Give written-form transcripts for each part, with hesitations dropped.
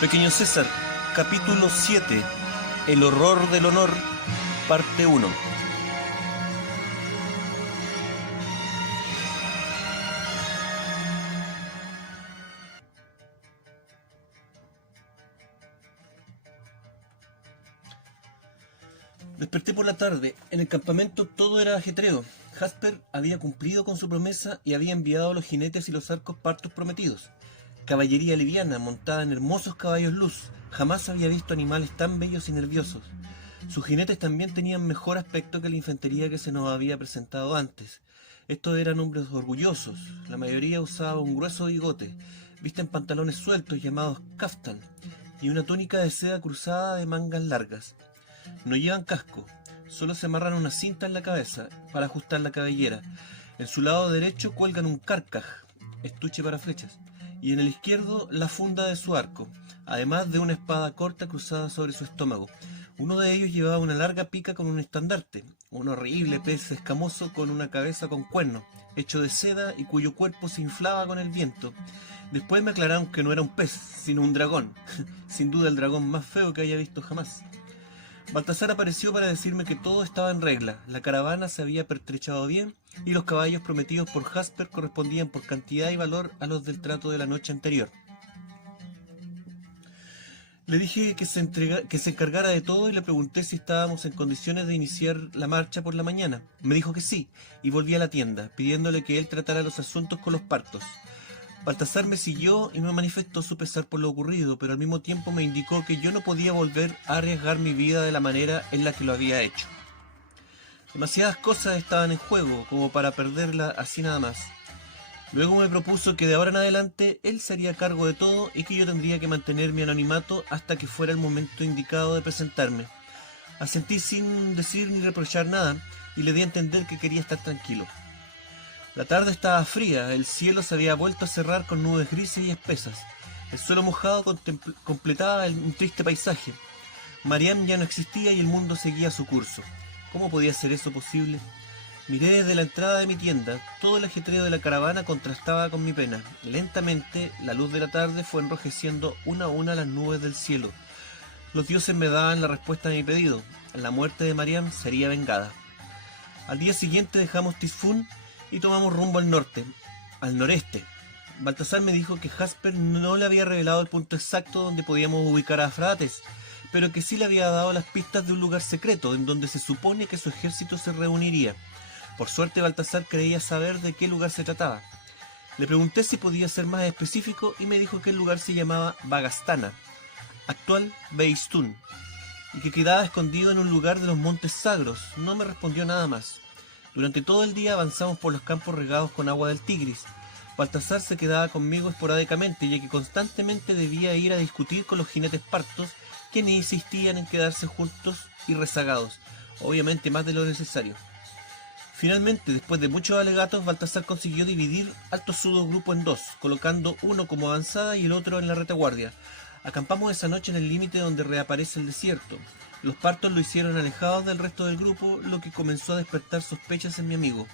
Pequeño César, capítulo 7, El horror del honor, parte 1. Desperté por la tarde. En el campamento todo era ajetreo. Jasper había cumplido con su promesa y había enviado a los jinetes y los arcos partos prometidos. Caballería liviana, montada en hermosos caballos luz. Jamás había visto animales tan bellos y nerviosos. Sus jinetes también tenían mejor aspecto que la infantería que se nos había presentado antes. Estos eran hombres orgullosos. La mayoría usaba un grueso bigote. Visten pantalones sueltos llamados kaftan y una túnica de seda cruzada de mangas largas. No llevan casco, solo se amarran una cinta en la cabeza para ajustar la cabellera. En su lado derecho cuelgan un carcaj, estuche para flechas, y en el izquierdo la funda de su arco, además de una espada corta cruzada sobre su estómago. Uno de ellos llevaba una larga pica con un estandarte, un horrible pez escamoso con una cabeza con cuernos, hecho de seda y cuyo cuerpo se inflaba con el viento. Después me aclararon que no era un pez, sino un dragón, sin duda el dragón más feo que haya visto jamás. Baltasar apareció para decirme que todo estaba en regla, la caravana se había pertrechado bien y los caballos prometidos por Jasper correspondían por cantidad y valor a los del trato de la noche anterior. Le dije que se encargara de todo y le pregunté si estábamos en condiciones de iniciar la marcha por la mañana. Me dijo que sí, y volví a la tienda, pidiéndole que él tratara los asuntos con los partos. Baltasar me siguió y me manifestó su pesar por lo ocurrido, pero al mismo tiempo me indicó que yo no podía volver a arriesgar mi vida de la manera en la que lo había hecho. Demasiadas cosas estaban en juego como para perderla así nada más. Luego me propuso que de ahora en adelante él se haría cargo de todo y que yo tendría que mantener mi anonimato hasta que fuera el momento indicado de presentarme. Asentí sin decir ni reprochar nada y le di a entender que quería estar tranquilo. La tarde estaba fría, el cielo se había vuelto a cerrar con nubes grises y espesas. El suelo mojado completaba un triste paisaje. Mariam ya no existía y el mundo seguía su curso. ¿Cómo podía ser eso posible? Miré desde la entrada de mi tienda. Todo el ajetreo de la caravana contrastaba con mi pena. Lentamente, la luz de la tarde fue enrojeciendo una a una las nubes del cielo. Los dioses me daban la respuesta a mi pedido. La muerte de Mariam sería vengada. Al día siguiente dejamos Tisfún y tomamos rumbo al norte, al noreste. Baltasar me dijo que Jasper no le había revelado el punto exacto donde podíamos ubicar a Afrates, pero que sí le había dado las pistas de un lugar secreto en donde se supone que su ejército se reuniría. Por suerte Baltasar creía saber de qué lugar se trataba. Le pregunté si podía ser más específico y me dijo que el lugar se llamaba Bagastana, actual Beistún, y que quedaba escondido en un lugar de los Montes Sagros. No me respondió nada más. Durante todo el día avanzamos por los campos regados con agua del Tigris. Baltasar se quedaba conmigo esporádicamente, ya que constantemente debía ir a discutir con los jinetes partos, quienes insistían en quedarse juntos y rezagados, obviamente más de lo necesario. Finalmente, después de muchos alegatos, Baltasar consiguió dividir Alto Sudo grupo en dos, colocando uno como avanzada y el otro en la retaguardia. Acampamos esa noche en el límite donde reaparece el desierto. Los partos lo hicieron alejados del resto del grupo, lo que comenzó a despertar sospechas en mi amigo.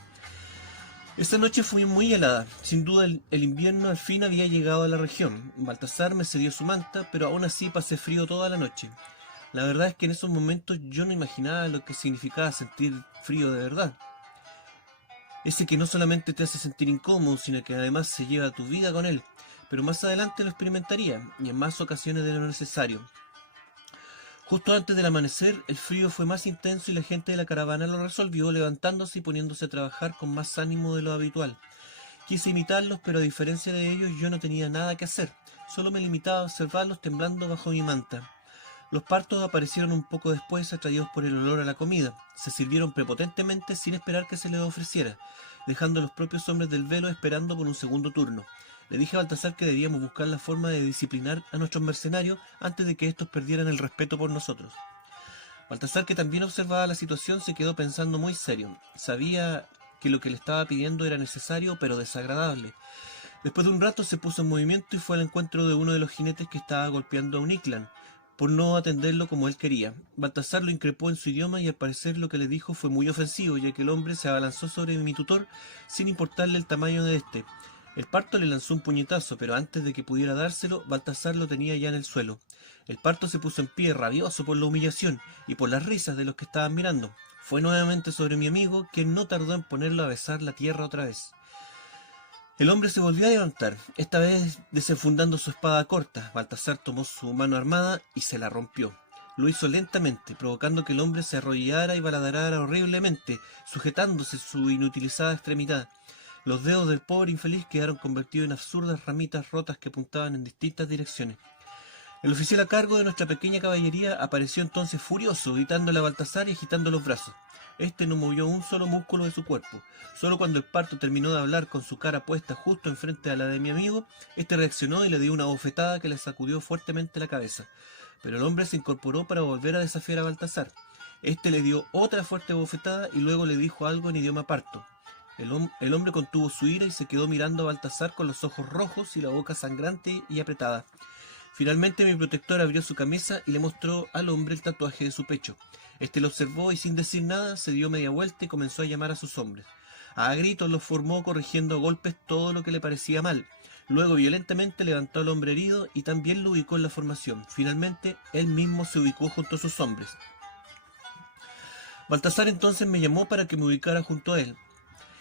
Esa noche fue muy helada. Sin duda el invierno al fin había llegado a la región. Baltasar me cedió su manta, pero aún así pasé frío toda la noche. La verdad es que en esos momentos yo no imaginaba lo que significaba sentir frío de verdad. Ese que no solamente te hace sentir incómodo, sino que además se lleva tu vida con él. Pero más adelante lo experimentaría, y en más ocasiones de lo necesario. Justo antes del amanecer, el frío fue más intenso y la gente de la caravana lo resolvió levantándose y poniéndose a trabajar con más ánimo de lo habitual. Quise imitarlos, pero a diferencia de ellos yo no tenía nada que hacer. Solo me limitaba a observarlos temblando bajo mi manta. Los partos aparecieron un poco después, atraídos por el olor a la comida. Se sirvieron prepotentemente sin esperar que se les ofreciera, dejando a los propios hombres del velo esperando por un segundo turno. Le dije a Baltasar que debíamos buscar la forma de disciplinar a nuestros mercenarios antes de que estos perdieran el respeto por nosotros. Baltasar, que también observaba la situación, se quedó pensando muy serio. Sabía que lo que le estaba pidiendo era necesario, pero desagradable. Después de un rato se puso en movimiento y fue al encuentro de uno de los jinetes que estaba golpeando a un Iclan, por no atenderlo como él quería. Baltasar lo increpó en su idioma y al parecer lo que le dijo fue muy ofensivo, ya que el hombre se abalanzó sobre mi tutor sin importarle el tamaño de este. El parto le lanzó un puñetazo, pero antes de que pudiera dárselo, Baltasar lo tenía ya en el suelo. El parto se puso en pie, rabioso por la humillación y por las risas de los que estaban mirando. Fue nuevamente sobre mi amigo, quien no tardó en ponerlo a besar la tierra otra vez. El hombre se volvió a levantar, esta vez desenfundando su espada corta. Baltasar tomó su mano armada y se la rompió. Lo hizo lentamente, provocando que el hombre se arrodillara y baladrara horriblemente, sujetándose su inutilizada extremidad. Los dedos del pobre infeliz quedaron convertidos en absurdas ramitas rotas que apuntaban en distintas direcciones. El oficial a cargo de nuestra pequeña caballería apareció entonces furioso, gritándole a Baltasar y agitando los brazos. Este no movió un solo músculo de su cuerpo. Solo cuando el parto terminó de hablar con su cara puesta justo enfrente a la de mi amigo, este reaccionó y le dio una bofetada que le sacudió fuertemente la cabeza. Pero el hombre se incorporó para volver a desafiar a Baltasar. Este le dio otra fuerte bofetada y luego le dijo algo en idioma parto. El hombre contuvo su ira y se quedó mirando a Baltasar con los ojos rojos y la boca sangrante y apretada. Finalmente mi protector abrió su camisa y le mostró al hombre el tatuaje de su pecho. Este lo observó y sin decir nada se dio media vuelta y comenzó a llamar a sus hombres. A gritos los formó corrigiendo a golpes todo lo que le parecía mal. Luego violentamente levantó al hombre herido y también lo ubicó en la formación. Finalmente él mismo se ubicó junto a sus hombres. Baltasar entonces me llamó para que me ubicara junto a él.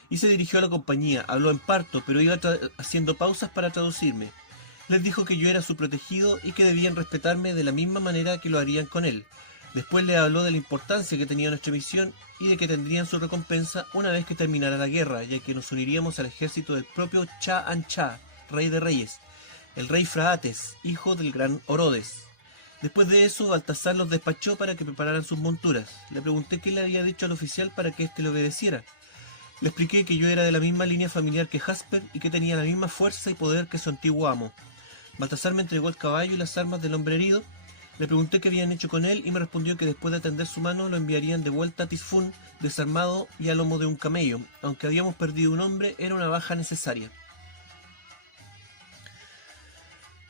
Y se dirigió a la compañía, habló en parto, pero iba haciendo pausas para traducirme. Les dijo que yo era su protegido y que debían respetarme de la misma manera que lo harían con él. Después le habló de la importancia que tenía nuestra misión y de que tendrían su recompensa una vez que terminara la guerra, ya que nos uniríamos al ejército del propio Cha-an-Cha, rey de reyes, el rey Fraates, hijo del gran Orodes. Después de eso, Baltasar los despachó para que prepararan sus monturas. Le pregunté qué le había dicho al oficial para que éste le obedeciera. Le expliqué que yo era de la misma línea familiar que Jasper y que tenía la misma fuerza y poder que su antiguo amo. Baltasar me entregó el caballo y las armas del hombre herido. Le pregunté qué habían hecho con él y me respondió que después de atender su mano lo enviarían de vuelta a Tizfún, desarmado y a lomo de un camello. Aunque habíamos perdido un hombre, era una baja necesaria.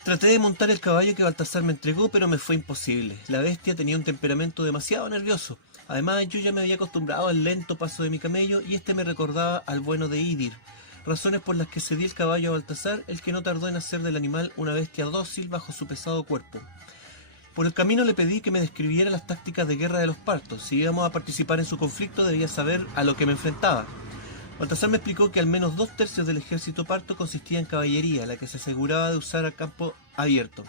Traté de montar el caballo que Baltasar me entregó, pero me fue imposible. La bestia tenía un temperamento demasiado nervioso. Además, yo ya me había acostumbrado al lento paso de mi camello y este me recordaba al bueno de Idir. Razones por las que cedí el caballo a Baltasar, el que no tardó en hacer del animal una bestia dócil bajo su pesado cuerpo. Por el camino le pedí que me describiera las tácticas de guerra de los partos. Si íbamos a participar en su conflicto, debía saber a lo que me enfrentaba. Baltasar me explicó que al menos 2/3 del ejército parto consistía en caballería, la que se aseguraba de usar a campo abierto,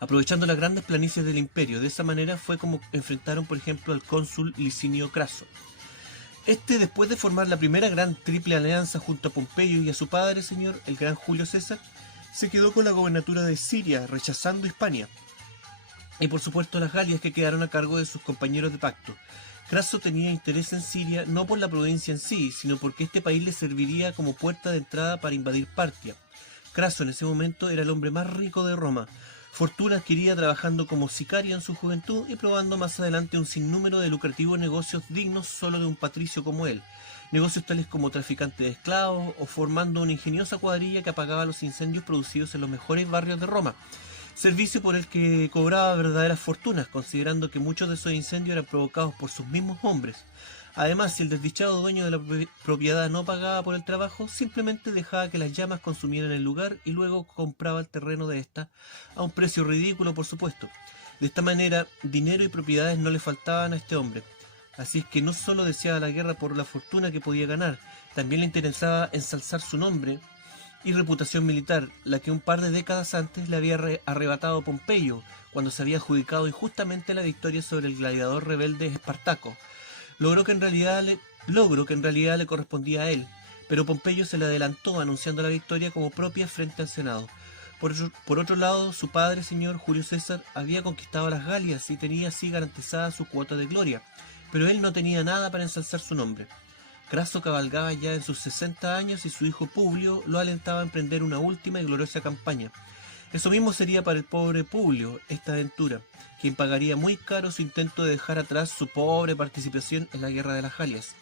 aprovechando las grandes planicies del imperio. De esa manera fue como enfrentaron, por ejemplo, al cónsul Licinio Craso. Este, después de formar la primera gran triple alianza junto a Pompeyo y a su padre, señor, el gran Julio César, se quedó con la gobernatura de Siria, rechazando Hispania, y por supuesto las Galias, que quedaron a cargo de sus compañeros de pacto. Craso tenía interés en Siria no por la provincia en sí, sino porque este país le serviría como puerta de entrada para invadir Partia. Craso en ese momento era el hombre más rico de Roma, fortuna adquirida trabajando como sicario en su juventud y probando más adelante un sinnúmero de lucrativos negocios dignos solo de un patricio como él, negocios tales como traficante de esclavos o formando una ingeniosa cuadrilla que apagaba los incendios producidos en los mejores barrios de Roma, servicio por el que cobraba verdaderas fortunas, considerando que muchos de esos incendios eran provocados por sus mismos hombres. Además, si el desdichado dueño de la propiedad no pagaba por el trabajo, simplemente dejaba que las llamas consumieran el lugar y luego compraba el terreno de ésta, a un precio ridículo, por supuesto. De esta manera, dinero y propiedades no le faltaban a este hombre. Así es que no solo deseaba la guerra por la fortuna que podía ganar, también le interesaba ensalzar su nombre y reputación militar, la que un par de décadas antes le había arrebatado Pompeyo, cuando se había adjudicado injustamente la victoria sobre el gladiador rebelde Espartaco. Logro que en realidad le correspondía a él, pero Pompeyo se le adelantó anunciando la victoria como propia frente al Senado. Por otro lado, su padre, señor Julio César, había conquistado las Galias y tenía así garantizada su cuota de gloria, pero él no tenía nada para ensalzar su nombre. Craso cabalgaba ya en sus 60 años y su hijo Publio lo alentaba a emprender una última y gloriosa campaña. Eso mismo sería para el pobre Publio esta aventura, quien pagaría muy caro su intento de dejar atrás su pobre participación en la guerra de las Galias.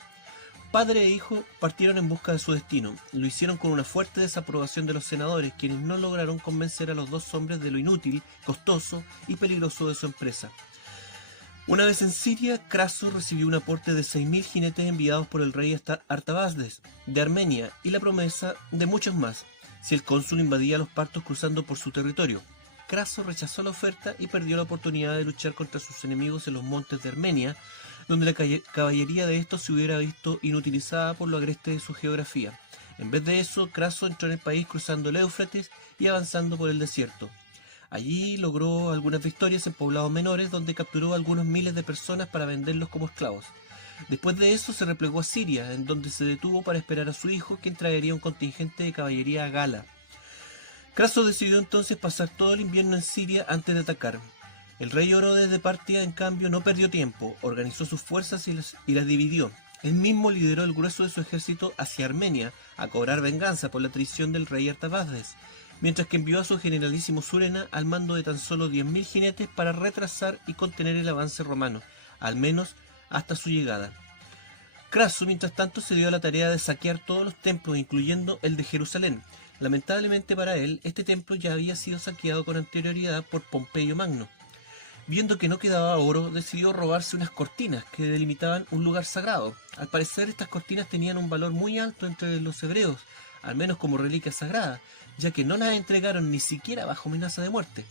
Padre e hijo partieron en busca de su destino. Lo hicieron con una fuerte desaprobación de los senadores, quienes no lograron convencer a los dos hombres de lo inútil, costoso y peligroso de su empresa. Una vez en Siria, Craso recibió un aporte de 6.000 jinetes enviados por el rey Artabazdes de Armenia y la promesa de muchos más, si el cónsul invadía los partos cruzando por su territorio. Craso rechazó la oferta y perdió la oportunidad de luchar contra sus enemigos en los montes de Armenia, donde la caballería de estos se hubiera visto inutilizada por lo agreste de su geografía. En vez de eso, Craso entró en el país cruzando el Éufrates y avanzando por el desierto. Allí logró algunas victorias en poblados menores, donde capturó a algunos miles de personas para venderlos como esclavos. Después de eso se replegó a Siria, en donde se detuvo para esperar a su hijo, quien traería un contingente de caballería a Gala. Craso decidió entonces pasar todo el invierno en Siria antes de atacar. El rey Orodes de Partia, en cambio, no perdió tiempo, organizó sus fuerzas y las dividió. Él mismo lideró el grueso de su ejército hacia Armenia, a cobrar venganza por la traición del rey Artabazdes, mientras que envió a su generalísimo Surena al mando de tan solo 10.000 jinetes para retrasar y contener el avance romano, al menos hasta su llegada. Craso, mientras tanto, se dio a la tarea de saquear todos los templos, incluyendo el de Jerusalén. Lamentablemente para él, este templo ya había sido saqueado con anterioridad por Pompeyo Magno. Viendo que no quedaba oro, decidió robarse unas cortinas que delimitaban un lugar sagrado. Al parecer, estas cortinas tenían un valor muy alto entre los hebreos, al menos como reliquia sagrada, ya que no las entregaron ni siquiera bajo amenaza de muerte.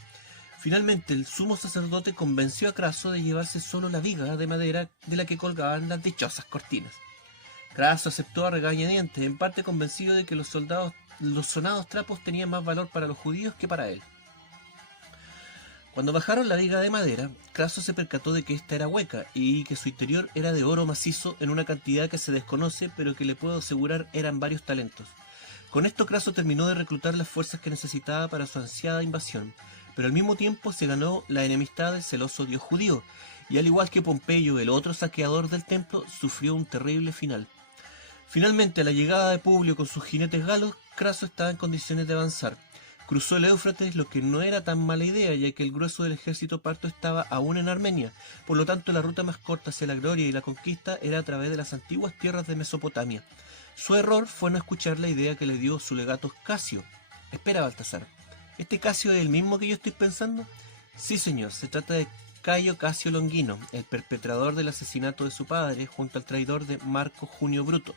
Finalmente, el sumo sacerdote convenció a Craso de llevarse solo la viga de madera de la que colgaban las dichosas cortinas. Craso aceptó a regañadientes, en parte convencido de que los sonados trapos tenían más valor para los judíos que para él. Cuando bajaron la viga de madera, Craso se percató de que ésta era hueca y que su interior era de oro macizo en una cantidad que se desconoce, pero que le puedo asegurar eran varios talentos. Con esto Craso terminó de reclutar las fuerzas que necesitaba para su ansiada invasión, pero al mismo tiempo se ganó la enemistad del celoso dios judío, y al igual que Pompeyo, el otro saqueador del templo, sufrió un terrible final. Finalmente, a la llegada de Publio con sus jinetes galos, Craso estaba en condiciones de avanzar. Cruzó el Éufrates, lo que no era tan mala idea, ya que el grueso del ejército parto estaba aún en Armenia. Por lo tanto, la ruta más corta hacia la gloria y la conquista era a través de las antiguas tierras de Mesopotamia. Su error fue no escuchar la idea que le dio su legato Casio. Espera, Baltasar, ¿este Casio es el mismo que yo estoy pensando? Sí, señor, se trata de Cayo Casio Longino, el perpetrador del asesinato de su padre junto al traidor de Marco Junio Bruto.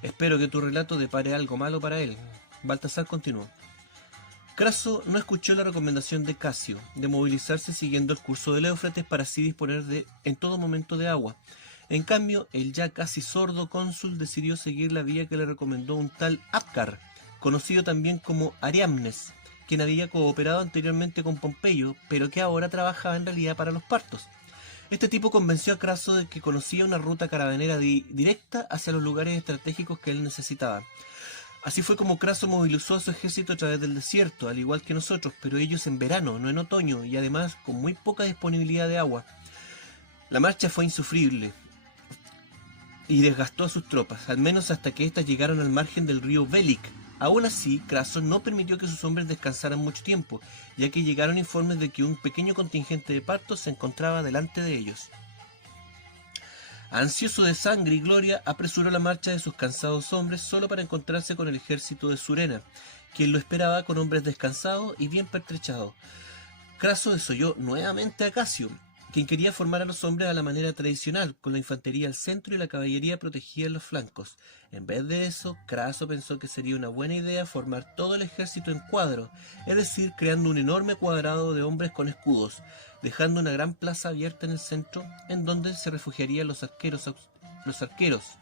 Espero que tu relato depare algo malo para él. Baltasar continuó. Craso no escuchó la recomendación de Casio de movilizarse siguiendo el curso del Éufrates para así disponer en todo momento de agua. En cambio, el ya casi sordo cónsul decidió seguir la vía que le recomendó un tal Abgar, conocido también como Ariamnes, quien había cooperado anteriormente con Pompeyo, pero que ahora trabajaba en realidad para los partos. Este tipo convenció a Craso de que conocía una ruta caravanera directa hacia los lugares estratégicos que él necesitaba. Así fue como Craso movilizó a su ejército a través del desierto, al igual que nosotros, pero ellos en verano, no en otoño, y además con muy poca disponibilidad de agua. La marcha fue insufrible y desgastó a sus tropas, al menos hasta que éstas llegaron al margen del río Velik. Aún así, Craso no permitió que sus hombres descansaran mucho tiempo, ya que llegaron informes de que un pequeño contingente de partos se encontraba delante de ellos. Ansioso de sangre y gloria, apresuró la marcha de sus cansados hombres solo para encontrarse con el ejército de Surena, quien lo esperaba con hombres descansados y bien pertrechados. Craso desoyó nuevamente a Casio, quien quería formar a los hombres a la manera tradicional, con la infantería al centro y la caballería protegida en los flancos. En vez de eso, Craso pensó que sería una buena idea formar todo el ejército en cuadro, es decir, creando un enorme cuadrado de hombres con escudos, dejando una gran plaza abierta en el centro, en donde se refugiarían los arqueros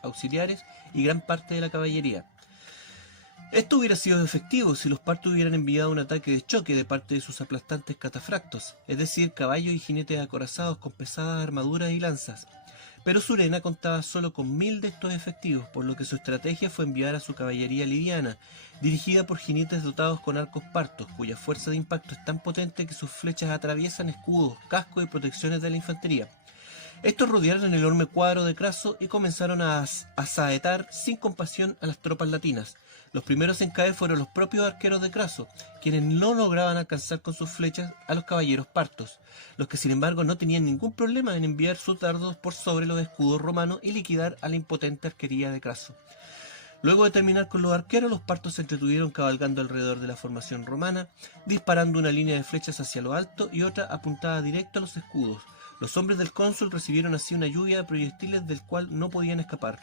auxiliares y gran parte de la caballería. Esto hubiera sido efectivo si los partos hubieran enviado un ataque de choque de parte de sus aplastantes catafractos, es decir, caballos y jinetes acorazados con pesadas armaduras y lanzas. Pero Surena contaba solo con 1.000 de estos efectivos, por lo que su estrategia fue enviar a su caballería liviana, dirigida por jinetes dotados con arcos partos, cuya fuerza de impacto es tan potente que sus flechas atraviesan escudos, cascos y protecciones de la infantería. Estos rodearon el enorme cuadro de Craso y comenzaron a saetar sin compasión a las tropas latinas. Los primeros en caer fueron los propios arqueros de Craso, quienes no lograban alcanzar con sus flechas a los caballeros partos, los que sin embargo no tenían ningún problema en enviar sus dardos por sobre los escudos romanos y liquidar a la impotente arquería de Craso. Luego de terminar con los arqueros, los partos se entretuvieron cabalgando alrededor de la formación romana, disparando una línea de flechas hacia lo alto y otra apuntada directo a los escudos. Los hombres del cónsul recibieron así una lluvia de proyectiles del cual no podían escapar.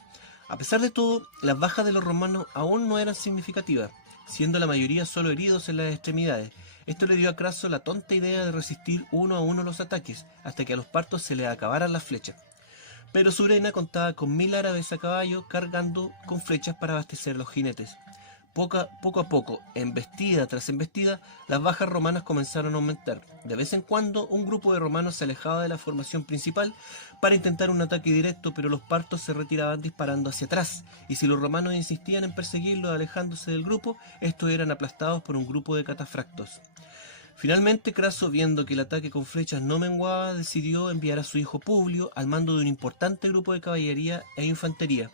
A pesar de todo, las bajas de los romanos aún no eran significativas, siendo la mayoría solo heridos en las extremidades. Esto le dio a Craso la tonta idea de resistir uno a uno los ataques, hasta que a los partos se les acabaran las flechas. Pero Surena contaba con 1000 árabes a caballo cargando con flechas para abastecer a los jinetes. Poco a poco, embestida tras embestida, las bajas romanas comenzaron a aumentar. De vez en cuando, un grupo de romanos se alejaba de la formación principal para intentar un ataque directo, pero los partos se retiraban disparando hacia atrás, y si los romanos insistían en perseguirlos alejándose del grupo, estos eran aplastados por un grupo de catafractos. Finalmente, Craso, viendo que el ataque con flechas no menguaba, decidió enviar a su hijo Publio al mando de un importante grupo de caballería e infantería.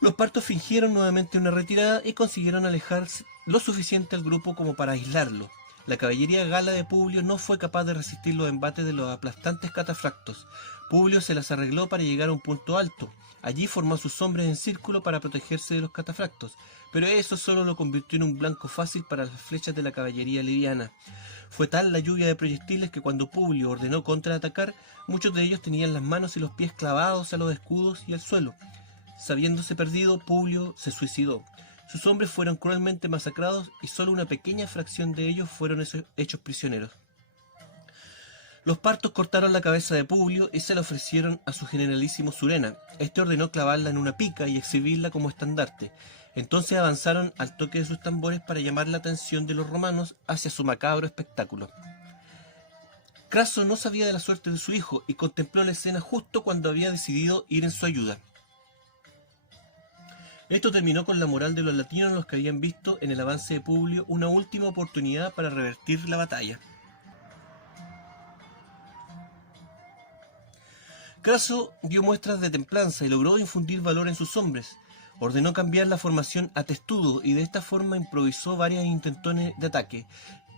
Los partos fingieron nuevamente una retirada y consiguieron alejarse lo suficiente al grupo como para aislarlo. La caballería gala de Publio no fue capaz de resistir los embates de los aplastantes catafractos. Publio se las arregló para llegar a un punto alto. Allí formó a sus hombres en círculo para protegerse de los catafractos, pero eso solo lo convirtió en un blanco fácil para las flechas de la caballería liviana. Fue tal la lluvia de proyectiles que cuando Publio ordenó contraatacar, muchos de ellos tenían las manos y los pies clavados a los escudos y al suelo. Sabiéndose perdido, Publio se suicidó. Sus hombres fueron cruelmente masacrados y solo una pequeña fracción de ellos fueron hechos prisioneros. Los partos cortaron la cabeza de Publio y se la ofrecieron a su generalísimo Surena. Este ordenó clavarla en una pica y exhibirla como estandarte. Entonces avanzaron al toque de sus tambores para llamar la atención de los romanos hacia su macabro espectáculo. Craso no sabía de la suerte de su hijo y contempló la escena justo cuando había decidido ir en su ayuda. Esto terminó con la moral de los latinos, los que habían visto en el avance de Publio una última oportunidad para revertir la batalla. Craso dio muestras de templanza y logró infundir valor en sus hombres. Ordenó cambiar la formación a testudo y de esta forma improvisó varias intentones de ataque.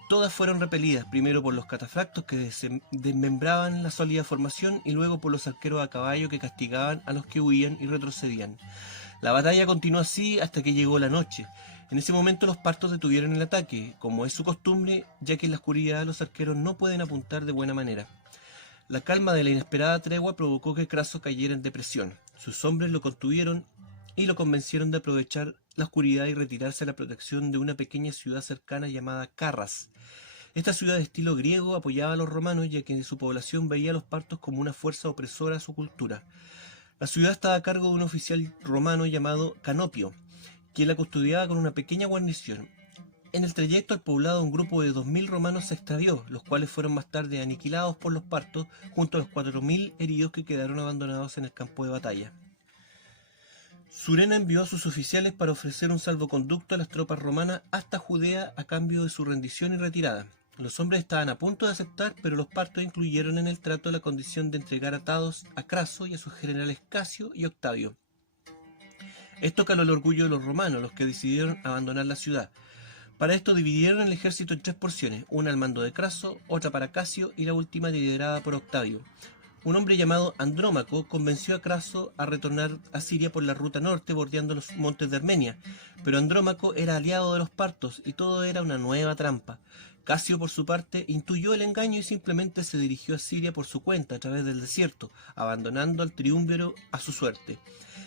Todas fueron repelidas, primero por los catafractos que desmembraban la sólida formación y luego por los arqueros a caballo que castigaban a los que huían y retrocedían. La batalla continuó así hasta que llegó la noche. En ese momento los partos detuvieron el ataque, como es su costumbre, ya que en la oscuridad los arqueros no pueden apuntar de buena manera. La calma de la inesperada tregua provocó que Craso cayera en depresión. Sus hombres lo contuvieron y lo convencieron de aprovechar la oscuridad y retirarse a la protección de una pequeña ciudad cercana llamada Carras. Esta ciudad de estilo griego apoyaba a los romanos, ya que su población veía a los partos como una fuerza opresora a su cultura. La ciudad estaba a cargo de un oficial romano llamado Canopio, quien la custodiaba con una pequeña guarnición. En el trayecto al poblado un grupo de 2000 romanos se extravió, los cuales fueron más tarde aniquilados por los partos, junto a los 4000 heridos que quedaron abandonados en el campo de batalla. Surena envió a sus oficiales para ofrecer un salvoconducto a las tropas romanas hasta Judea a cambio de su rendición y retirada. Los hombres estaban a punto de aceptar, pero los partos incluyeron en el trato la condición de entregar atados a Craso y a sus generales Casio y Octavio. Esto caló el orgullo de los romanos, los que decidieron abandonar la ciudad. Para esto dividieron el ejército en 3 porciones, una al mando de Craso, otra para Casio y la última liderada por Octavio. Un hombre llamado Andrómaco convenció a Craso a retornar a Siria por la ruta norte bordeando los montes de Armenia, pero Andrómaco era aliado de los partos y todo era una nueva trampa. Casio, por su parte, intuyó el engaño y simplemente se dirigió a Siria por su cuenta a través del desierto, abandonando al triunviro a su suerte.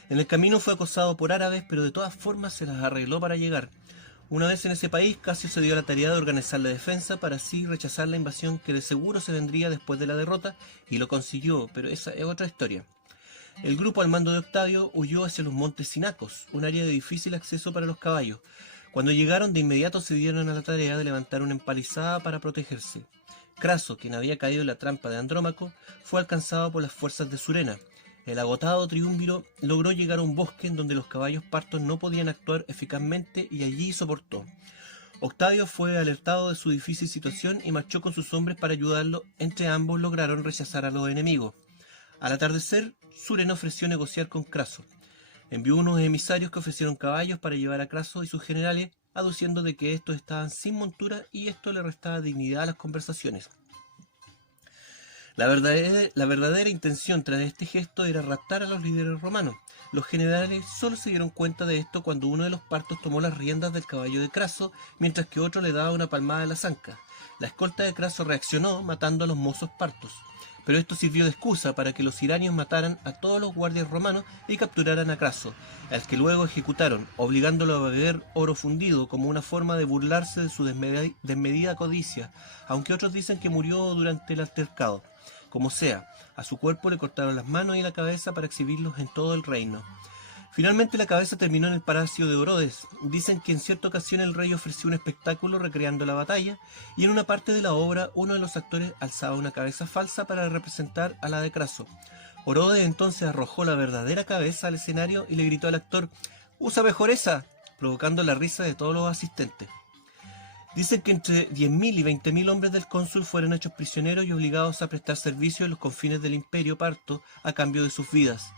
En el camino fue acosado por árabes, pero de todas formas se las arregló para llegar. Una vez en ese país, Casio se dio a la tarea de organizar la defensa para así rechazar la invasión que de seguro se vendría después de la derrota, y lo consiguió, pero esa es otra historia. El grupo al mando de Octavio huyó hacia los montes Sinacos, un área de difícil acceso para los caballos. Cuando llegaron, de inmediato se dieron a la tarea de levantar una empalizada para protegerse. Craso, quien había caído en la trampa de Andrómaco, fue alcanzado por las fuerzas de Surena. El agotado triunviro logró llegar a un bosque en donde los caballos partos no podían actuar eficazmente y allí soportó. Octavio fue alertado de su difícil situación y marchó con sus hombres para ayudarlo. Entre ambos lograron rechazar a los enemigos. Al atardecer, Surena ofreció negociar con Craso. Envió unos emisarios que ofrecieron caballos para llevar a Craso y sus generales, aduciendo de que estos estaban sin montura y esto le restaba dignidad a las conversaciones. La verdadera intención tras este gesto era raptar a los líderes romanos. Los generales solo se dieron cuenta de esto cuando uno de los partos tomó las riendas del caballo de Craso, mientras que otro le daba una palmada en la zanca. La escolta de Craso reaccionó, matando a los mozos partos. pero esto sirvió de excusa para que los iranios mataran a todos los guardias romanos y capturaran a Craso, al que luego ejecutaron, obligándolo a beber oro fundido como una forma de burlarse de su desmedida codicia, aunque otros dicen que murió durante el altercado. Como sea, a su cuerpo le cortaron las manos y la cabeza para exhibirlos en todo el reino. Finalmente la cabeza terminó en el palacio de Orodes. Dicen que en cierta ocasión el rey ofreció un espectáculo recreando la batalla, y en una parte de la obra uno de los actores alzaba una cabeza falsa para representar a la de Craso. Orodes entonces arrojó la verdadera cabeza al escenario y le gritó al actor: «¡Usa mejor esa!», provocando la risa de todos los asistentes. Dicen que entre 10.000 y 20.000 hombres del cónsul fueron hechos prisioneros y obligados a prestar servicio en los confines del imperio parto a cambio de sus vidas.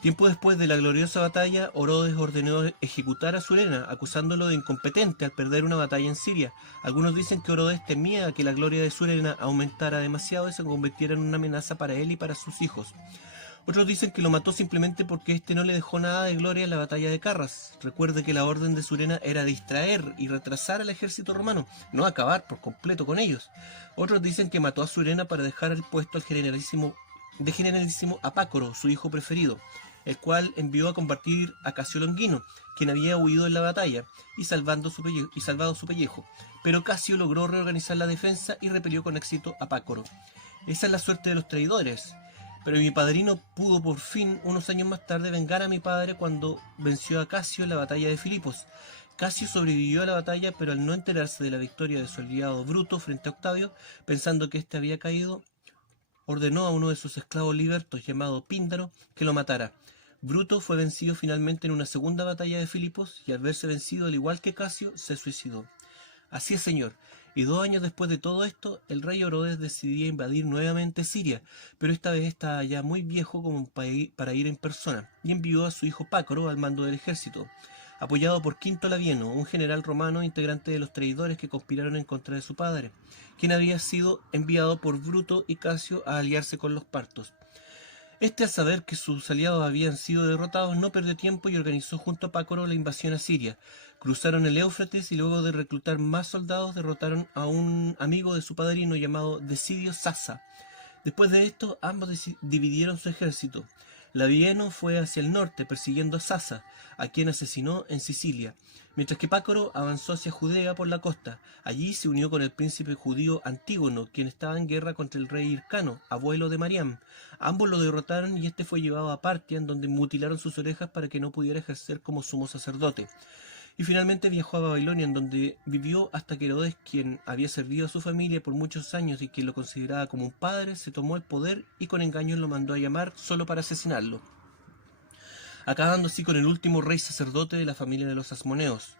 Tiempo después de la gloriosa batalla, Orodes ordenó ejecutar a Surena, acusándolo de incompetente al perder una batalla en Siria. Algunos dicen que Orodes temía que la gloria de Surena aumentara demasiado y se convirtiera en una amenaza para él y para sus hijos. Otros dicen que lo mató simplemente porque éste no le dejó nada de gloria en la batalla de Carras. Recuerde que la orden de Surena era distraer y retrasar al ejército romano, no acabar por completo con ellos. Otros dicen que mató a Surena para dejar el puesto al generalísimo Apácoro, su hijo preferido, el cual envió a combatir a Casio Longino, quien había huido en la batalla y salvado su pellejo. Pero Casio logró reorganizar la defensa y repelió con éxito a Pácoro. Esa es la suerte de los traidores. Pero mi padrino pudo por fin, unos años más tarde, vengar a mi padre cuando venció a Casio en la batalla de Filipos. Casio sobrevivió a la batalla, pero al no enterarse de la victoria de su aliado Bruto frente a Octavio, pensando que éste había caído, ordenó a uno de sus esclavos libertos, llamado Píndaro, que lo matara. Bruto fue vencido finalmente en una segunda batalla de Filipos, y al verse vencido, al igual que Casio, se suicidó. Así es, señor. Y 2 años después de todo esto, el rey Orodes decidía invadir nuevamente Siria, pero esta vez estaba ya muy viejo como para ir en persona, y envió a su hijo Pácoro al mando del ejército, apoyado por Quinto Labieno, un general romano integrante de los traidores que conspiraron en contra de su padre, quien había sido enviado por Bruto y Casio a aliarse con los partos. Este, al saber que sus aliados habían sido derrotados, no perdió tiempo y organizó junto a Pácoro la invasión a Siria. Cruzaron el Éufrates y luego de reclutar más soldados derrotaron a un amigo de su padrino llamado Decidio Sasa. Después de esto, ambos dividieron su ejército. Labieno fue hacia el norte persiguiendo a Sasa, a quien asesinó en Sicilia, mientras que Pácoro avanzó hacia Judea por la costa. Allí se unió con el príncipe judío Antígono, quien estaba en guerra contra el rey Hircano, abuelo de Mariam. Ambos lo derrotaron y este fue llevado a Partia, en donde mutilaron sus orejas para que no pudiera ejercer como sumo sacerdote. Y finalmente viajó a Babilonia, en donde vivió hasta que Herodes, quien había servido a su familia por muchos años y quien lo consideraba como un padre, se tomó el poder y con engaños lo mandó a llamar solo para asesinarlo, acabando así con el último rey sacerdote de la familia de los Asmoneos.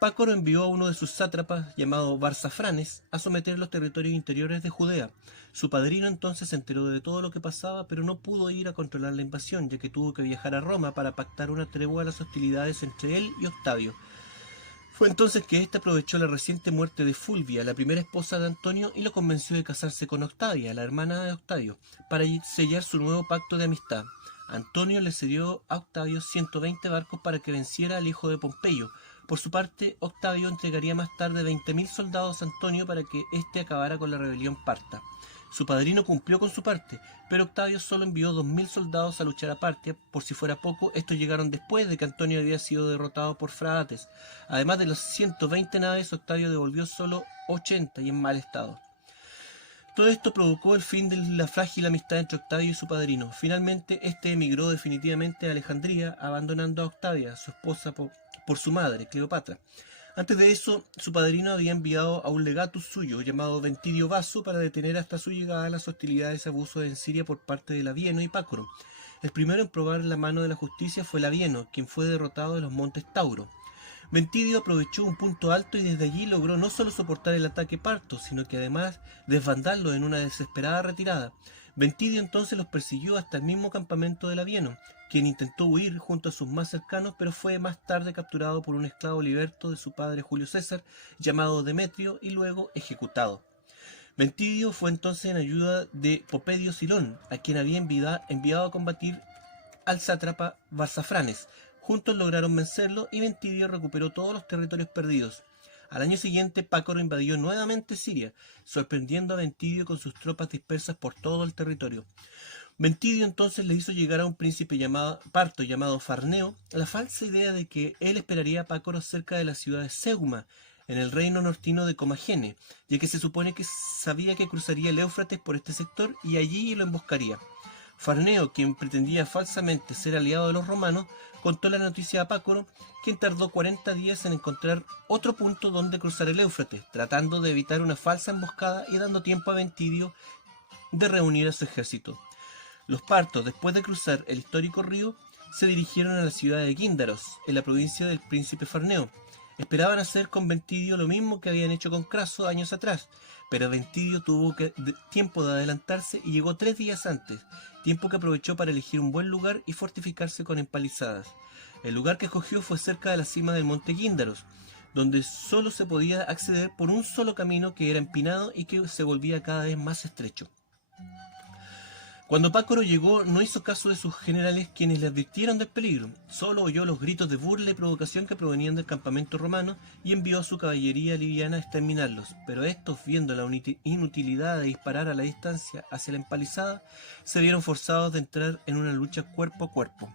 Pácoro envió a uno de sus sátrapas, llamado Barzafranes, a someter los territorios interiores de Judea. Su padrino entonces se enteró de todo lo que pasaba, pero no pudo ir a controlar la invasión, ya que tuvo que viajar a Roma para pactar una tregua a las hostilidades entre él y Octavio. Fue entonces que éste aprovechó la reciente muerte de Fulvia, la primera esposa de Antonio, y lo convenció de casarse con Octavia, la hermana de Octavio, para sellar su nuevo pacto de amistad. Antonio le cedió a Octavio 120 barcos para que venciera al hijo de Pompeyo. Por su parte, Octavio entregaría más tarde 20.000 soldados a Antonio para que éste acabara con la rebelión parta. Su padrino cumplió con su parte, pero Octavio solo envió 2.000 soldados a luchar a Partia. Por si fuera poco, estos llegaron después de que Antonio había sido derrotado por Phraates. Además de las 120 naves, Octavio devolvió solo 80 y en mal estado. Todo esto provocó el fin de la frágil amistad entre Octavio y su padrino. Finalmente, este emigró definitivamente a Alejandría, abandonando a Octavia, su esposa, por su madre, Cleopatra. Antes de eso, su padrino había enviado a un legatus suyo, llamado Ventidio Vaso, para detener hasta su llegada las hostilidades y abusos en Siria por parte de Labieno y Pácoro. El primero en probar la mano de la justicia fue Labieno, quien fue derrotado en los montes Tauro. Ventidio aprovechó un punto alto y desde allí logró no solo soportar el ataque parto, sino que además desbandarlo en una desesperada retirada. Ventidio entonces los persiguió hasta el mismo campamento de Labieno, quien intentó huir junto a sus más cercanos, pero fue más tarde capturado por un esclavo liberto de su padre Julio César, llamado Demetrio, y luego ejecutado. Ventidio fue entonces en ayuda de Popedio Silón, a quien había enviado a combatir al sátrapa Barzafranes. Juntos lograron vencerlo y Ventidio recuperó todos los territorios perdidos. Al año siguiente, Pácoro invadió nuevamente Siria, sorprendiendo a Ventidio con sus tropas dispersas por todo el territorio. Ventidio entonces le hizo llegar a un príncipe parto llamado Farneo la falsa idea de que él esperaría a Pácoro cerca de la ciudad de Seugma, en el reino nortino de Comagene, ya que se supone que sabía que cruzaría el Éufrates por este sector y allí lo emboscaría. Farneo, quien pretendía falsamente ser aliado de los romanos, contó la noticia a Pácoro, quien tardó 40 días en encontrar otro punto donde cruzar el Éufrates, tratando de evitar una falsa emboscada y dando tiempo a Ventidio de reunir a su ejército. Los partos, después de cruzar el histórico río, se dirigieron a la ciudad de Gíndaros, en la provincia del príncipe Farneo. Esperaban hacer con Ventidio lo mismo que habían hecho con Craso años atrás, pero Ventidio tuvo tiempo de adelantarse y llegó 3 días antes, tiempo que aprovechó para elegir un buen lugar y fortificarse con empalizadas. El lugar que escogió fue cerca de la cima del monte Gíndaros, donde solo se podía acceder por un solo camino que era empinado y que se volvía cada vez más estrecho. Cuando Pácoro llegó, no hizo caso de sus generales, quienes le advirtieron del peligro. Solo oyó los gritos de burla y provocación que provenían del campamento romano y envió a su caballería liviana a exterminarlos. Pero estos, viendo la inutilidad de disparar a la distancia hacia la empalizada, se vieron forzados de entrar en una lucha cuerpo a cuerpo.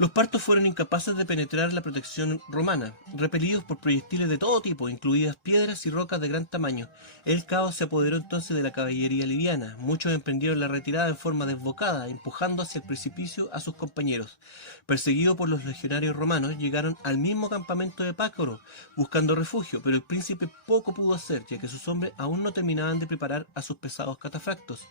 Los partos fueron incapaces de penetrar la protección romana, repelidos por proyectiles de todo tipo, incluidas piedras y rocas de gran tamaño. El caos se apoderó entonces de la caballería liviana. Muchos emprendieron la retirada en forma desbocada, empujando hacia el precipicio a sus compañeros. Perseguidos por los legionarios romanos, llegaron al mismo campamento de Pácoro, buscando refugio, pero el príncipe poco pudo hacer, ya que sus hombres aún no terminaban de preparar a sus pesados catafractos.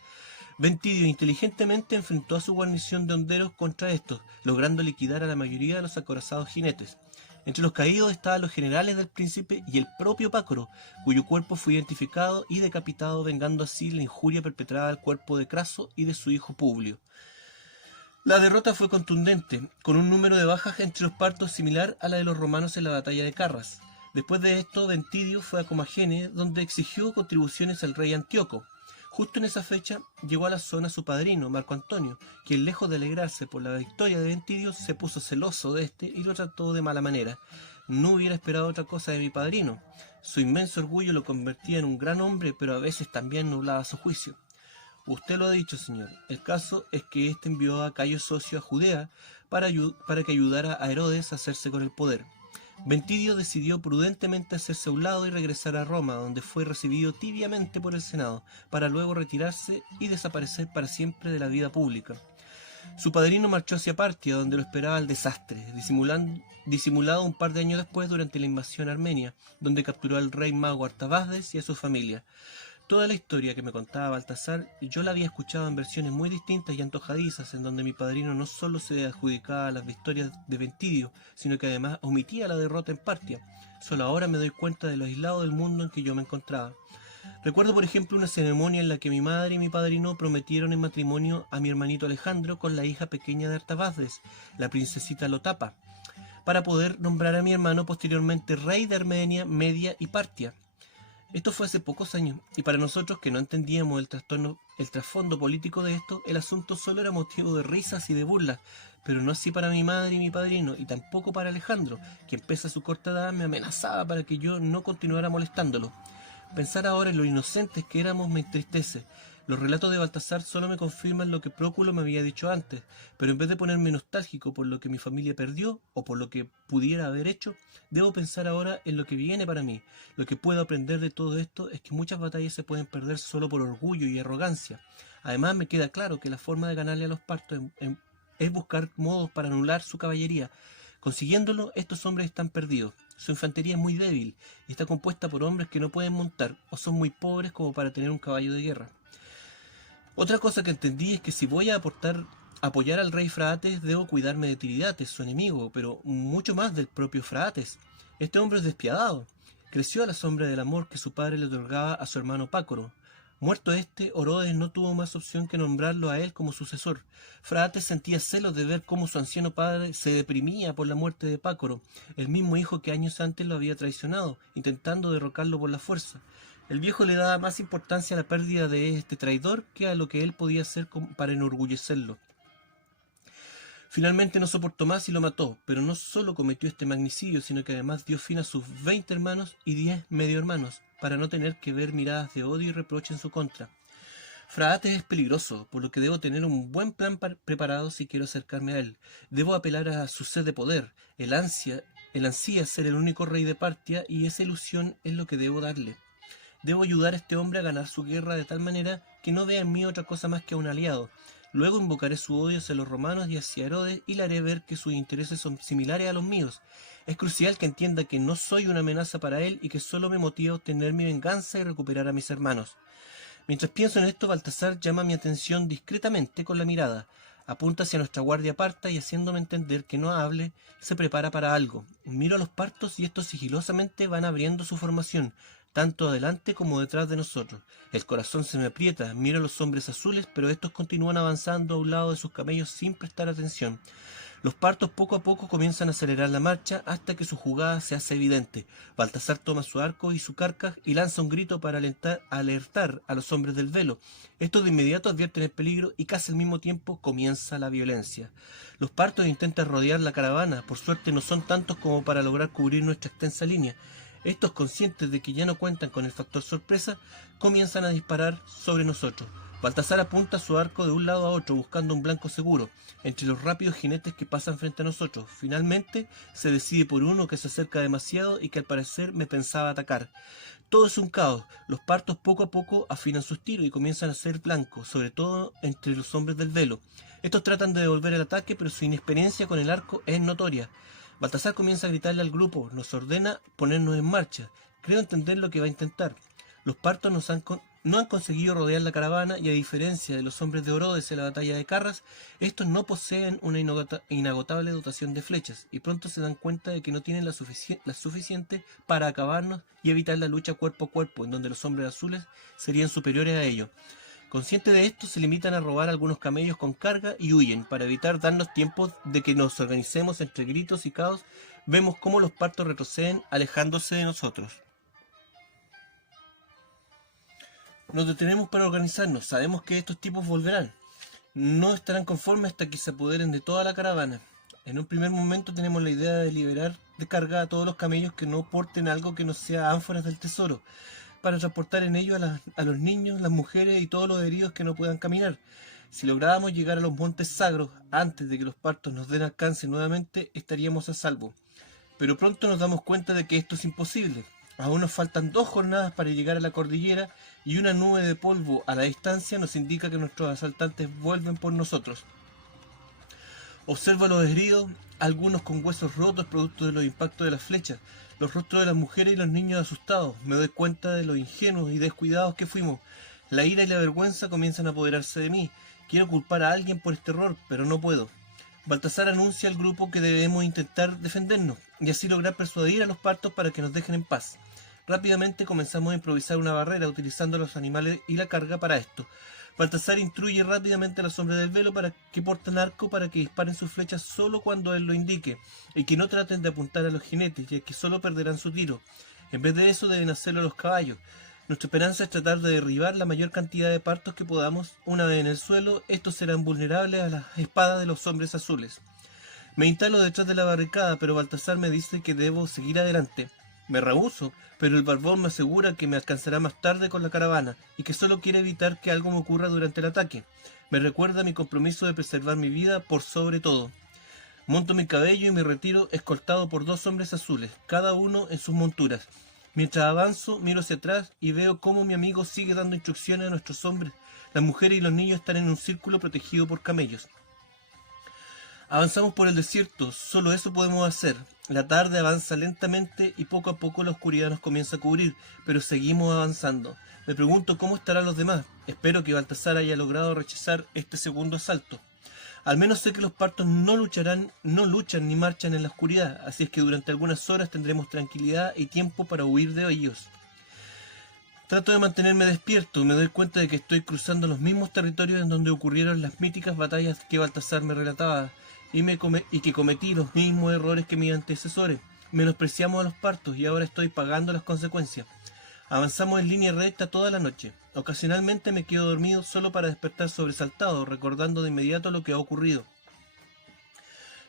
Ventidio inteligentemente enfrentó a su guarnición de honderos contra estos, logrando liquidar a la mayoría de los acorazados jinetes. Entre los caídos estaban los generales del príncipe y el propio Pácoro, cuyo cuerpo fue identificado y decapitado, vengando así la injuria perpetrada al cuerpo de Craso y de su hijo Publio. La derrota fue contundente, con un número de bajas entre los partos similar a la de los romanos en la batalla de Carras. Después de esto, Ventidio fue a Comagene, donde exigió contribuciones al rey Antíoco. Justo en esa fecha llegó a la zona su padrino, Marco Antonio, quien lejos de alegrarse por la victoria de Ventidio, se puso celoso de este y lo trató de mala manera. No hubiera esperado otra cosa de mi padrino. Su inmenso orgullo lo convertía en un gran hombre, pero a veces también nublaba su juicio. Usted lo ha dicho, señor. El caso es que éste envió a Cayo Socio a Judea para que ayudara a Herodes a hacerse con el poder. Ventidio decidió prudentemente hacerse a un lado y regresar a Roma, donde fue recibido tibiamente por el Senado, para luego retirarse y desaparecer para siempre de la vida pública. Su padrino marchó hacia Partia, donde lo esperaba el desastre, disimulado un par de años después durante la invasión armenia, donde capturó al rey mago Artabazdes y a su familia. Toda la historia que me contaba Baltasar, yo la había escuchado en versiones muy distintas y antojadizas, en donde mi padrino no solo se adjudicaba las victorias de Ventidio, sino que además omitía la derrota en Partia. Solo ahora me doy cuenta de lo aislado del mundo en que yo me encontraba. Recuerdo, por ejemplo, una ceremonia en la que mi madre y mi padrino prometieron en matrimonio a mi hermanito Alejandro con la hija pequeña de Artabazdes, la princesita Lotapa, para poder nombrar a mi hermano posteriormente rey de Armenia, Media y Partia. Esto fue hace pocos años, y para nosotros que no entendíamos el trasfondo político de esto, el asunto solo era motivo de risas y de burlas, pero no así para mi madre y mi padrino, y tampoco para Alejandro, quien pese a su corta edad me amenazaba para que yo no continuara molestándolo. Pensar ahora en lo inocentes que éramos me entristece. Los relatos de Baltasar solo me confirman lo que Próculo me había dicho antes, pero en vez de ponerme nostálgico por lo que mi familia perdió o por lo que pudiera haber hecho, debo pensar ahora en lo que viene para mí. Lo que puedo aprender de todo esto es que muchas batallas se pueden perder solo por orgullo y arrogancia. Además me queda claro que la forma de ganarle a los partos es buscar modos para anular su caballería. Consiguiéndolo, estos hombres están perdidos. Su infantería es muy débil y está compuesta por hombres que no pueden montar o son muy pobres como para tener un caballo de guerra. Otra cosa que entendí es que si voy a apoyar al rey Fraates, debo cuidarme de Tiridates, su enemigo, pero mucho más del propio Fraates. Este hombre es despiadado. Creció a la sombra del amor que su padre le otorgaba a su hermano Pácoro. Muerto este, Orodes no tuvo más opción que nombrarlo a él como sucesor. Fraates sentía celos de ver cómo su anciano padre se deprimía por la muerte de Pácoro, el mismo hijo que años antes lo había traicionado, intentando derrocarlo por la fuerza. El viejo le daba más importancia a la pérdida de este traidor que a lo que él podía hacer para enorgullecerlo. Finalmente no soportó más y lo mató, pero no solo cometió este magnicidio, sino que además dio fin a sus 20 hermanos y 10 medio hermanos, para no tener que ver miradas de odio y reproche en su contra. Fraates es peligroso, por lo que debo tener un buen plan preparado si quiero acercarme a él. Debo apelar a su sed de poder, el ansía ser el único rey de Partia, y esa ilusión es lo que debo darle. Debo ayudar a este hombre a ganar su guerra de tal manera que no vea en mí otra cosa más que a un aliado. Luego invocaré su odio hacia los romanos y hacia Herodes y le haré ver que sus intereses son similares a los míos. Es crucial que entienda que no soy una amenaza para él y que solo me motiva a obtener mi venganza y recuperar a mis hermanos. Mientras pienso en esto, Baltasar llama mi atención discretamente con la mirada. Apunta hacia nuestra guardia parta y, haciéndome entender que no hable, se prepara para algo. Miro a los partos y estos sigilosamente van abriendo su formación, tanto adelante como detrás de nosotros. El corazón se me aprieta, miro a los hombres azules, pero estos continúan avanzando a un lado de sus camellos sin prestar atención. Los partos poco a poco comienzan a acelerar la marcha hasta que su jugada se hace evidente. Baltasar toma su arco y su carcaj y lanza un grito para alertar a los hombres del velo. Estos de inmediato advierten el peligro y casi al mismo tiempo comienza la violencia. Los partos intentan rodear la caravana, por suerte no son tantos como para lograr cubrir nuestra extensa línea. Estos, conscientes de que ya no cuentan con el factor sorpresa, comienzan a disparar sobre nosotros. Baltasar apunta su arco de un lado a otro buscando un blanco seguro entre los rápidos jinetes que pasan frente a nosotros. Finalmente se decide por uno que se acerca demasiado y que al parecer me pensaba atacar. Todo es un caos. Los partos poco a poco afinan sus tiros y comienzan a ser blancos, sobre todo entre los hombres del velo. Estos tratan de devolver el ataque, pero su inexperiencia con el arco es notoria. Baltasar comienza a gritarle al grupo, nos ordena ponernos en marcha. Creo entender lo que va a intentar. Los partos no han conseguido rodear la caravana y, a diferencia de los hombres de Orodes en la batalla de Carras, estos no poseen una inagotable dotación de flechas y pronto se dan cuenta de que no tienen la suficiente para acabarnos y evitar la lucha cuerpo a cuerpo, en donde los hombres azules serían superiores a ellos. Conscientes de esto, se limitan a robar algunos camellos con carga y huyen. Para evitar darnos tiempo de que nos organicemos entre gritos y caos, vemos cómo los partos retroceden, alejándose de nosotros. Nos detenemos para organizarnos. Sabemos que estos tipos volverán. No estarán conformes hasta que se apoderen de toda la caravana. En un primer momento tenemos la idea de liberar de carga a todos los camellos que no porten algo que no sea ánforas del tesoro, para transportar en ellos a los niños, las mujeres y todos los heridos que no puedan caminar. Si lográbamos llegar a los montes sagros antes de que los partos nos den alcance nuevamente, estaríamos a salvo. Pero pronto nos damos cuenta de que esto es imposible. Aún nos faltan 2 jornadas para llegar a la cordillera y una nube de polvo a la distancia nos indica que nuestros asaltantes vuelven por nosotros. Observo a los heridos, algunos con huesos rotos producto de los impactos de las flechas, los rostros de las mujeres y los niños asustados. Me doy cuenta de lo ingenuos y descuidados que fuimos. La ira y la vergüenza comienzan a apoderarse de mí. Quiero culpar a alguien por este error, pero no puedo. Baltasar anuncia al grupo que debemos intentar defendernos y así lograr persuadir a los partos para que nos dejen en paz. Rápidamente comenzamos a improvisar una barrera utilizando los animales y la carga para esto. Baltasar instruye rápidamente a los hombres del velo para que porten arco para que disparen sus flechas solo cuando él lo indique y que no traten de apuntar a los jinetes, ya que solo perderán su tiro. En vez de eso deben hacerlo los caballos. Nuestra esperanza es tratar de derribar la mayor cantidad de partos que podamos. Una vez en el suelo, estos serán vulnerables a las espadas de los hombres azules. Me instalo detrás de la barricada, pero Baltasar me dice que debo seguir adelante. Me rehúso, pero el barbón me asegura que me alcanzará más tarde con la caravana y que solo quiere evitar que algo me ocurra durante el ataque. Me recuerda mi compromiso de preservar mi vida por sobre todo. Monto mi caballo y me retiro escoltado por 2 hombres azules, cada uno en sus monturas. Mientras avanzo, miro hacia atrás y veo cómo mi amigo sigue dando instrucciones a nuestros hombres. Las mujeres y los niños están en un círculo protegido por camellos. Avanzamos por el desierto, solo eso podemos hacer. La tarde avanza lentamente y poco a poco la oscuridad nos comienza a cubrir, pero seguimos avanzando. Me pregunto cómo estarán los demás. Espero que Baltasar haya logrado rechazar este segundo asalto. Al menos sé que los partos no luchan ni marchan en la oscuridad, así es que durante algunas horas tendremos tranquilidad y tiempo para huir de ellos. Trato de mantenerme despierto, me doy cuenta de que estoy cruzando los mismos territorios en donde ocurrieron las míticas batallas que Baltasar me relataba, y que cometí los mismos errores que mis antecesores. Menospreciamos a los partos y ahora estoy pagando las consecuencias. Avanzamos en línea recta toda la noche. Ocasionalmente me quedo dormido solo para despertar sobresaltado, recordando de inmediato lo que ha ocurrido.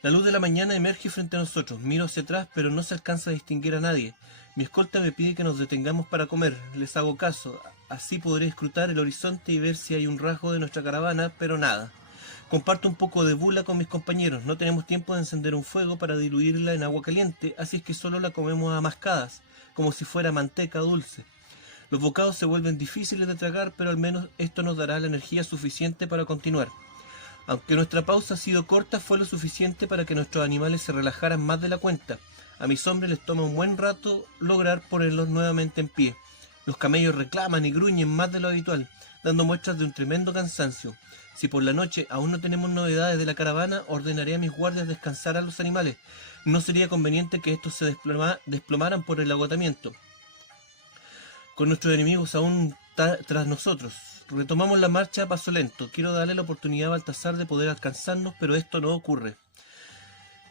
La luz de la mañana emerge frente a nosotros. Miro hacia atrás, pero no se alcanza a distinguir a nadie. Mi escolta me pide que nos detengamos para comer. Les hago caso. Así podré escrutar el horizonte y ver si hay un rasgo de nuestra caravana, pero nada. Comparto un poco de bula con mis compañeros. No tenemos tiempo de encender un fuego para diluirla en agua caliente, así es que solo la comemos a mascadas, como si fuera manteca dulce. Los bocados se vuelven difíciles de tragar, pero al menos esto nos dará la energía suficiente para continuar. Aunque nuestra pausa ha sido corta, fue lo suficiente para que nuestros animales se relajaran más de la cuenta. A mis hombres les toma un buen rato lograr ponerlos nuevamente en pie. Los camellos reclaman y gruñen más de lo habitual, dando muestras de un tremendo cansancio. Si por la noche aún no tenemos novedades de la caravana, ordenaré a mis guardias descansar a los animales. No sería conveniente que estos se desplomaran por el agotamiento, con nuestros enemigos aún tras nosotros. Retomamos la marcha a paso lento. Quiero darle la oportunidad a Baltasar de poder alcanzarnos, pero esto no ocurre.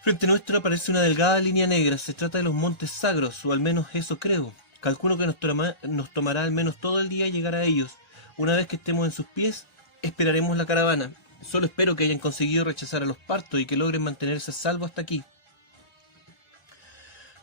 Frente nuestro aparece una delgada línea negra. Se trata de los montes Sagros, o al menos eso creo. Calculo que nos tomará al menos todo el día llegar a ellos. Una vez que estemos en sus pies, esperaremos la caravana. Solo espero que hayan conseguido rechazar a los partos y que logren mantenerse a salvo hasta aquí.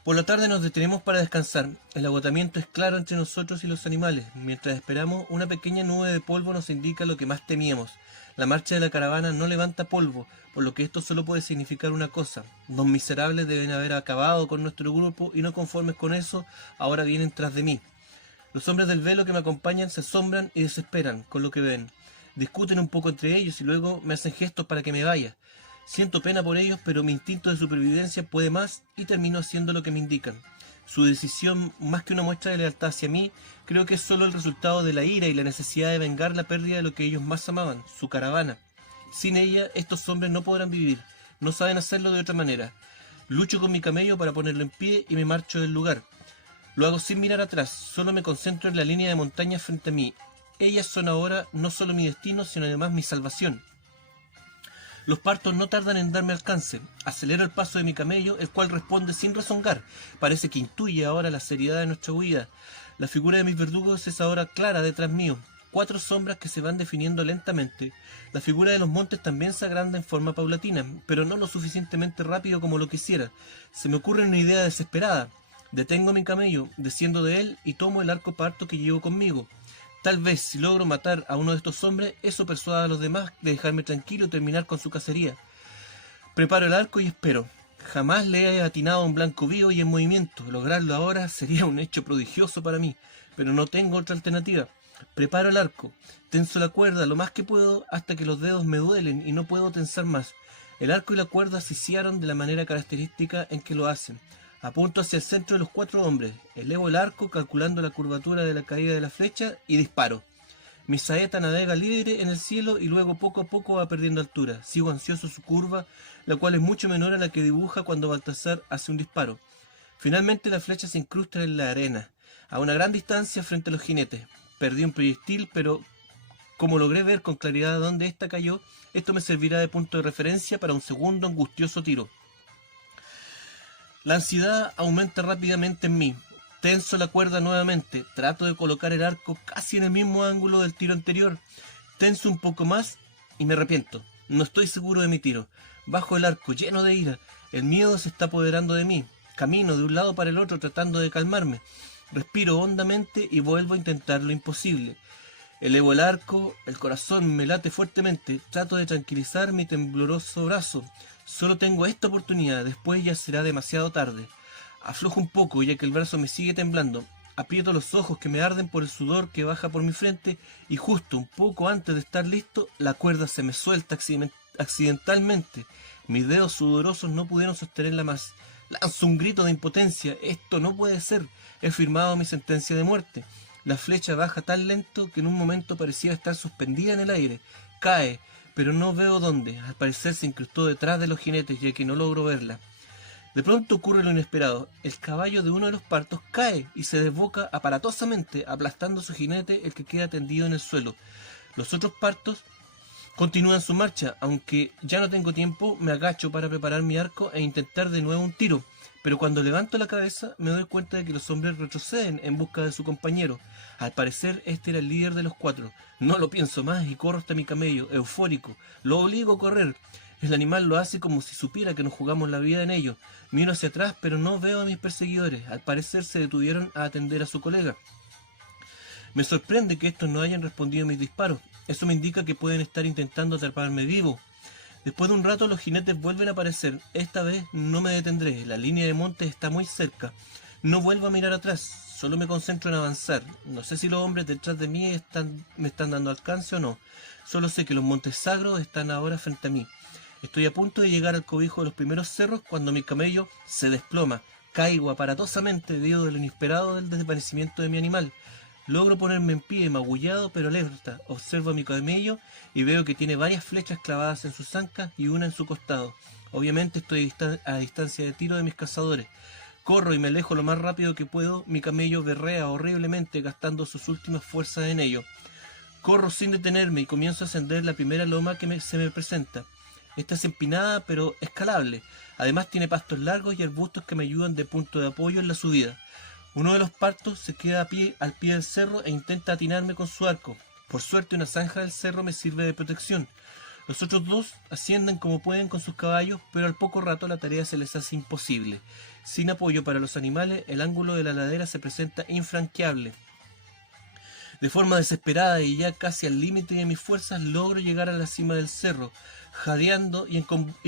Por la tarde nos detenemos para descansar. El agotamiento es claro entre nosotros y los animales. Mientras esperamos, una pequeña nube de polvo nos indica lo que más temíamos. La marcha de la caravana no levanta polvo, por lo que esto solo puede significar una cosa. Los miserables deben haber acabado con nuestro grupo y no conformes con eso, ahora vienen tras de mí. Los hombres del velo que me acompañan se asombran y desesperan con lo que ven. Discuten un poco entre ellos y luego me hacen gestos para que me vaya. Siento pena por ellos, pero mi instinto de supervivencia puede más y termino haciendo lo que me indican. Su decisión, más que una muestra de lealtad hacia mí, creo que es solo el resultado de la ira y la necesidad de vengar la pérdida de lo que ellos más amaban, su caravana. Sin ella, estos hombres no podrán vivir, no saben hacerlo de otra manera. Lucho con mi camello para ponerlo en pie y me marcho del lugar. Lo hago sin mirar atrás, solo me concentro en la línea de montañas frente a mí. Ellas son ahora no solo mi destino, sino además mi salvación. Los partos no tardan en darme alcance. Acelero el paso de mi camello, el cual responde sin rezongar. Parece que intuye ahora la seriedad de nuestra huida. La figura de mis verdugos es ahora clara detrás mío. 4 sombras que se van definiendo lentamente. La figura de los montes también se agranda en forma paulatina, pero no lo suficientemente rápido como lo quisiera. Se me ocurre una idea desesperada. Detengo mi camello, desciendo de él y tomo el arco parto que llevo conmigo. Tal vez, si logro matar a uno de estos hombres, eso persuada a los demás de dejarme tranquilo y terminar con su cacería. Preparo el arco y espero. Jamás le he atinado a un blanco vivo y en movimiento. Lograrlo ahora sería un hecho prodigioso para mí, pero no tengo otra alternativa. Preparo el arco, tenso la cuerda lo más que puedo hasta que los dedos me duelen y no puedo tensar más. El arco y la cuerda se hicieron de la manera característica en que lo hacen. Apunto hacia el centro de los 4 hombres, elevo el arco calculando la curvatura de la caída de la flecha y disparo. Mi saeta navega libre en el cielo y luego poco a poco va perdiendo altura. Sigo ansioso su curva, la cual es mucho menor a la que dibuja cuando Baltasar hace un disparo. Finalmente la flecha se incrusta en la arena, a una gran distancia frente a los jinetes. Perdí un proyectil, pero como logré ver con claridad dónde ésta cayó, esto me servirá de punto de referencia para un segundo angustioso tiro. La ansiedad aumenta rápidamente en mí. Tenso la cuerda nuevamente. Trato de colocar el arco casi en el mismo ángulo del tiro anterior. Tenso un poco más y me arrepiento. No estoy seguro de mi tiro. Bajo el arco lleno de ira. El miedo se está apoderando de mí. Camino de un lado para el otro tratando de calmarme. Respiro hondamente y vuelvo a intentar lo imposible. Elevo el arco, el corazón me late fuertemente. Trato de tranquilizar mi tembloroso brazo. Solo tengo esta oportunidad, después ya será demasiado tarde. Aflojo un poco, ya que el brazo me sigue temblando. Aprieto los ojos que me arden por el sudor que baja por mi frente y justo un poco antes de estar listo, la cuerda se me suelta accidentalmente. Mis dedos sudorosos no pudieron sostenerla más. Lanzo un grito de impotencia. Esto no puede ser. He firmado mi sentencia de muerte. La flecha baja tan lento que en un momento parecía estar suspendida en el aire. Cae, pero no veo dónde. Al parecer se incrustó detrás de los jinetes, ya que no logro verla. De pronto ocurre lo inesperado. El caballo de uno de los partos cae y se desboca aparatosamente, aplastando a su jinete, el que queda tendido en el suelo. Los otros partos continúan su marcha. Aunque ya no tengo tiempo, me agacho para preparar mi arco e intentar de nuevo un tiro. Pero cuando levanto la cabeza, me doy cuenta de que los hombres retroceden en busca de su compañero. Al parecer, este era el líder de los 4. No lo pienso más y corro hasta mi camello, eufórico. Lo obligo a correr. El animal lo hace como si supiera que nos jugamos la vida en ello. Miro hacia atrás, pero no veo a mis perseguidores. Al parecer se detuvieron a atender a su colega. Me sorprende que estos no hayan respondido a mis disparos. Eso me indica que pueden estar intentando atraparme vivo. Después de un rato los jinetes vuelven a aparecer. Esta vez no me detendré. La línea de montes está muy cerca. No vuelvo a mirar atrás. Solo me concentro en avanzar. No sé si los hombres detrás de mí me están dando alcance o no. Solo sé que los montes sagros están ahora frente a mí. Estoy a punto de llegar al cobijo de los primeros cerros cuando mi camello se desploma. Caigo aparatosamente debido al inesperado del desvanecimiento de mi animal. Logro ponerme en pie, magullado pero alerta. Observo a mi camello y veo que tiene varias flechas clavadas en sus ancas y una en su costado. Obviamente estoy a distancia de tiro de mis cazadores. Corro y me alejo lo más rápido que puedo. Mi camello berrea horriblemente, gastando sus últimas fuerzas en ello. Corro sin detenerme y comienzo a ascender la primera loma que se me presenta. Esta es empinada pero escalable. Además tiene pastos largos y arbustos que me ayudan de punto de apoyo en la subida. Uno de los partos se queda al pie del cerro e intenta atinarme con su arco. Por suerte una zanja del cerro me sirve de protección. Los otros dos ascienden como pueden con sus caballos, pero al poco rato la tarea se les hace imposible. Sin apoyo para los animales, el ángulo de la ladera se presenta infranqueable. De forma desesperada y ya casi al límite de mis fuerzas, logro llegar a la cima del cerro, jadeando y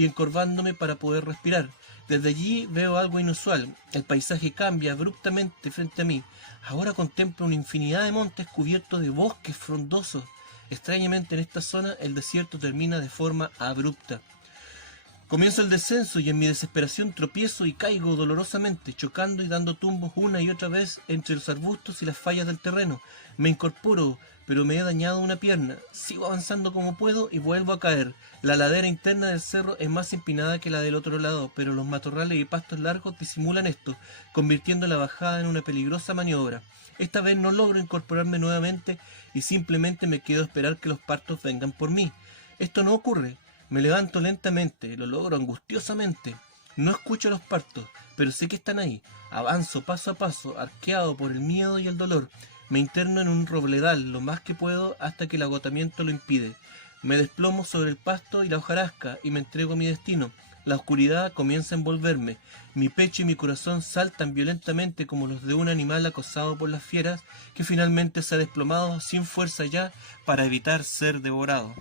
encorvándome para poder respirar. Desde allí veo algo inusual. El paisaje cambia abruptamente frente a mí. Ahora contemplo una infinidad de montes cubiertos de bosques frondosos. Extrañamente en esta zona el desierto termina de forma abrupta. Comienzo el descenso y en mi desesperación tropiezo y caigo dolorosamente, chocando y dando tumbos una y otra vez entre los arbustos y las fallas del terreno. Me incorporo, pero me he dañado una pierna. Sigo avanzando como puedo y vuelvo a caer. La ladera interna del cerro es más empinada que la del otro lado, pero los matorrales y pastos largos disimulan esto, convirtiendo la bajada en una peligrosa maniobra. Esta vez no logro incorporarme nuevamente y simplemente me quedo a esperar que los partos vengan por mí. Esto no ocurre. Me levanto lentamente, lo logro angustiosamente. No escucho los partos, pero sé que están ahí. Avanzo paso a paso, arqueado por el miedo y el dolor. Me interno en un robledal lo más que puedo hasta que el agotamiento lo impide. Me desplomo sobre el pasto y la hojarasca y me entrego a mi destino. La oscuridad comienza a envolverme. Mi pecho y mi corazón saltan violentamente como los de un animal acosado por las fieras que finalmente se ha desplomado sin fuerza ya para evitar ser devorado.